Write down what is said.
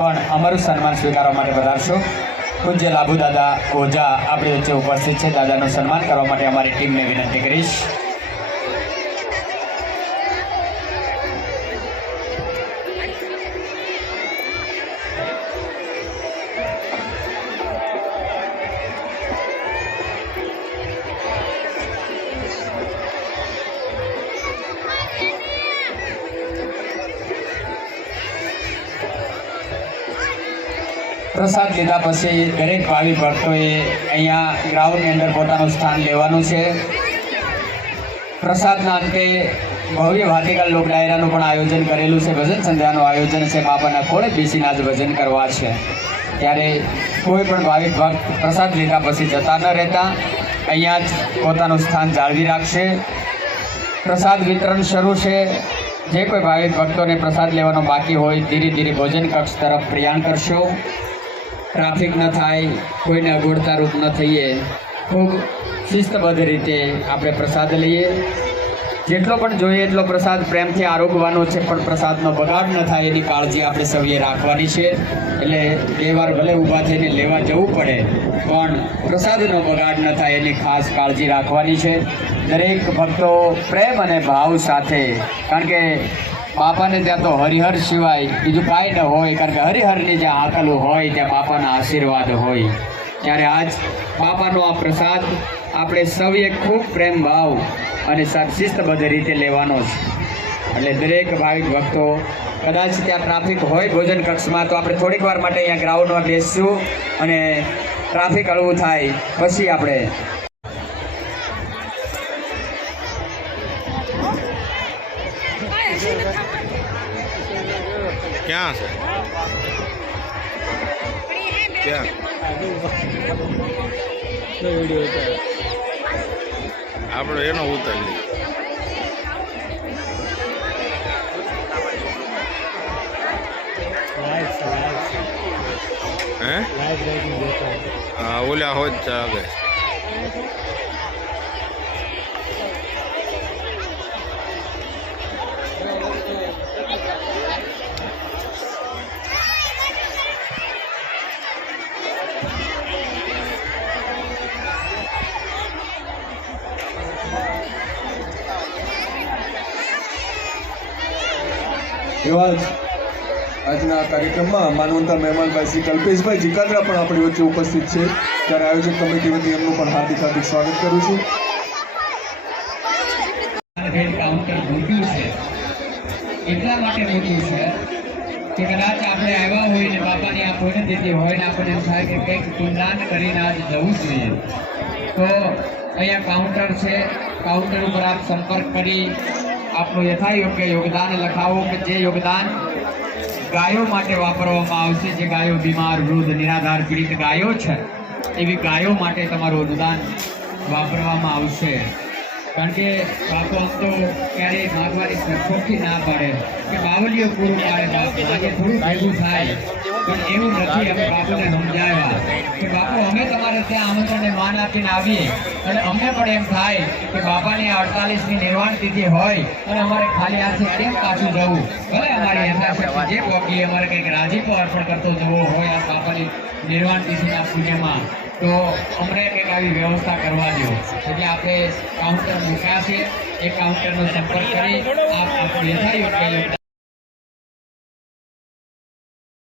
પણ અમારું સન્માન સ્વીકારવા માટે પધારશો। પૂજ્ય લાભુ દાદા ઓઝા આપણી વચ્ચે ઉપસ્થિત છે। દાદાનું સન્માન કરવા માટે અમારી ટીમને વિનંતી કરીશ। प्रसाद लीधा पछी दरेक भावी भक्तोए अहींया ग्राउंडनी अंदर पोतानुं स्थान लेवानुं छे। प्रसादना अंते भव्य भातिका लोक डायरानुं पण आयोजन करेलुं छे। भजन संध्यानुं आयोजन छे। बापाना खोळे बेसीने आज भजन करवा छे। त्यारे कोई पण भाविक भक्त प्रसाद लीधा पछी जता न रहेता अहींया ज पोतानुं स्थान जाळवी राखशे। प्रसाद वितरण शरू छे। जे कोई भाविक भक्तोने प्रसाद लेवानो बाकी होय धीरे धीरे भोजन कक्ष तरफ प्रयाण करशो। ट्राफिक न थाय, कोईने अगवड़ता रूप न थईए, खूब शिस्तबद्ध रीते आपणे प्रसाद लईए। जेटलो पण जोईए એટલો प्रसाद प्रेमथी आरोगवानो छे, पण प्रसादनो बगाड़ न थाय एनी काळजी आपणे सौए राखवानी छे। એટલે બે વાર भले ઊભા થઈને લેવા જવું પડે પણ प्रसादनो बगाड़ न थाय एनी खास काळजी राखवानी छे। दरेक भक्तो प्रेम अने भाव साथे, कारण के बापाने त्यां तो हरिहर सिवाय बीजुं कांई न होय, कारण के हरिहरनी ज्यां आकલું होय त्यां बापाना आशीर्वाद होय। त्यारे आज बापानो आ प्रसाद आपणे सौए खूब प्रेम भाव अने शिस्तबद्ध रीते लेवानो छे। એટલે દરેક ભાવિક ભક્તો કદાચ ત્યાં ટ્રાફિક હોય ભોજન કક્ષમાં તો આપણે થોડીક વાર માટે અહીંયા ગ્રાઉન્ડમાં બેસશું અને ટ્રાફિક હળવું થાય પછી આપણે क्या है क्या आप एनो उतर ली ओला हो गए આજના કાર્યક્રમમાં માનવંતા મહેમાન ભાઈ શ્રી કલ્પેશભાઈ જીકાદરા પણ આપણી વચ્ચે ઉપસ્થિત છે। ત્યારે આયોજક કમિટી વતી એમનું પણ હાર્દિક હાર્દિક સ્વાગત કરું છું। કાઉન્ટર મોટું છે એટલા માટે મોટું છે કે કદાચ આપણે આવ્યા હોય ને બાપાની આ પુણ્યતિથિ હોય ને આપણને એમ થાય કે કંઈક પુણ્યદાન કરીને આજ જવું જોઈએ તો અહીંયા કાઉન્ટર છે। કાઉન્ટર ઉપર આપ સંપર્ક કરી आपनो यथायोग्य योगदान लखावो कि जे योगदान गायों माटे वापरवामां आवशे। जे गायों बीमार वृद्ध निराधार पीड़ित गायों छे एवी गायों माटे तमारुं अनुदान वापरवामां आवशे। कारण के बापू आम तो क्यारे मागवानी सरखोटी ना पाड़े कि बावलीओ पूरुं पाड़े मागे थोड़ुं भेगुं थाय पण एवुं नथी। अमे बापूने समजाव्या कि बापू अमे तमारे त्यां आमंत्रणने मान आपीने आवीए અને અમને પણ એમ થાય કે બાપાની 48મી નિર્વાણ તિથિ હોય અને અમારે ખાલી હાથે કેમ પાછું જવું। ભલે અમારી યથાશક્તિ જે પોકી અમારે કંઈક રાજીપો અર્પણ કરતો જવો હોય આ બાપાની નિર્વાણ તિથિના પુણ્યમાં તો અમને કંઈક આવી વ્યવસ્થા કરવા દો। એટલે આપણે કાઉન્ટર મૂક્યા છે એ કાઉન્ટરનો સંપર્ક કરી આપ યથાયોગ્ય યોગદાન